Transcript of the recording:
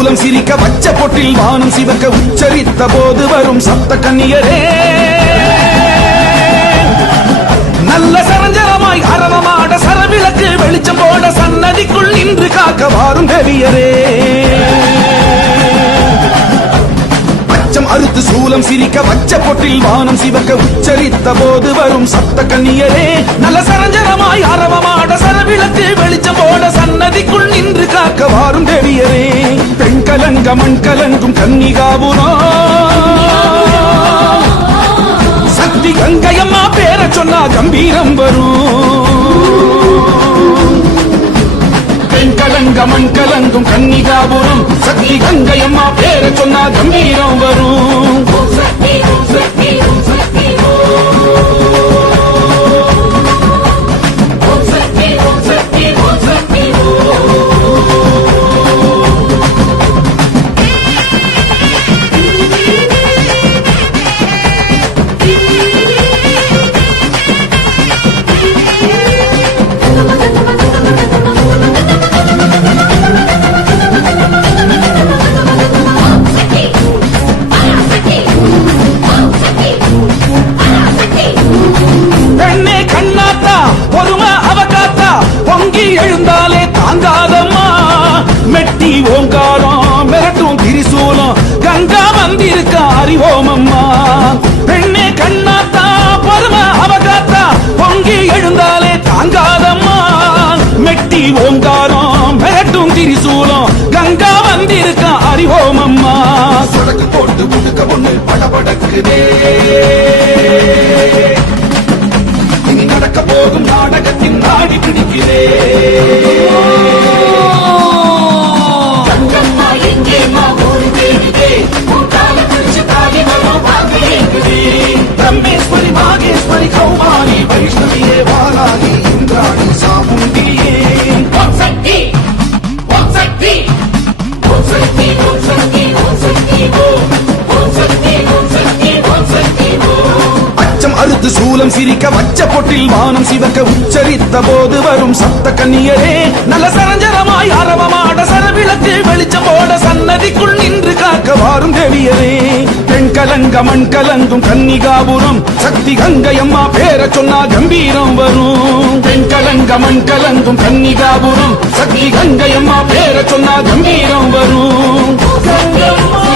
சூலம் சிரிக்க வச்ச பொட்டில் வானம் சிவக்க உச்சரித்த போது வரும் சப்த கன்னியரே நல்ல சரஞ்சரமாய் அரவமாட சரவிளக்கு வெளிச்சம் போட சன்னதிக்குள் நின்று காக்க வாரும் தேவியரே அறுத்து சூலம் சிரிக்க வச்ச பொட்டில் வானம் சிவக்க உச்சரித்த போது வரும் சப்த கன்னியரே நல்ல சரஞ்சரமாய் அரவமாட சரவிளக்கு வெளிச்சம் போட சன்னதிக்குள் நின்று காக்க வாரும் தேவியரே பெண் கலங்க மண் கலங்கும் கன்னிகாபுரம் சக்தி கங்கையம்மா பேர சொன்னா கம்பீரம் வரும் கலங்க மண் கலங்கும் கன்னிகாபுரம் சக்தி கங்கையம்மா பேர சொன்னா கம்பீரம் வரும் எழுந்தாலே தாங்காதம்மா மெட்டி ஓங்காரம் மிரட்டும் திரிசூலம் கங்கா வந்திருக்க அறிவோமம்மா பெண்ணே கண்ணாத்தா பொறும அவகாத்தா பொங்கி எழுந்தாலே தாங்காதம்மா மெட்டி ஓங்காரம் மிரட்டும் திரிசூலம் கங்கா வந்திருக்க அறிவோமம்மா சொடக்கு போட்டு முடுக்க ஒண்ணு படபடக்குதே இனி நடக்க போகும் நாடகத்தின் நாடி பிடிக்கிறே கங்கம்மா எங்கேம்மா ஒரு தேடிதே உங்கால பிடிச்சு தாலி வரும் பாக்கிறேங்குதே பிரம்மேஸ்வரி மாகேஸ்வரி கௌமாரி வைஷ்ணவியே வாராகி இந்திராணி சாமுண்டியே ஓம் சக்தி ஓம் சக்தி ஓம் சக்தி ஓம் சக்தி ஓம் சக்தி ஓம் சக்தி ஓம் சக்தி ஓம் சக்தி அச்சம் அறுத்து சூலம் சிரிக்க வச்ச பொட்டில் வானம் சிவக்க உச்சரித்த போது வரும் சப்த கன்னியரே நல்ல சரஞ்சரமாய் அரவமாட சரவிளக்கு வெளிச்சம் போட சன்னதிக்குள் நின்று காக்க வாரும் தேவியரே பெண் கலங்க மண் கலங்கும் கன்னிகாபுரம் சக்தி கங்கையம்மா பேர சொன்னா கம்பீரம் வரும் பெண் கலங்க மண் கலங்கும் கன்னிகாபுரம் சக்தி கங்கையம்மா பேர சொன்னா கம்பீரம் வரும்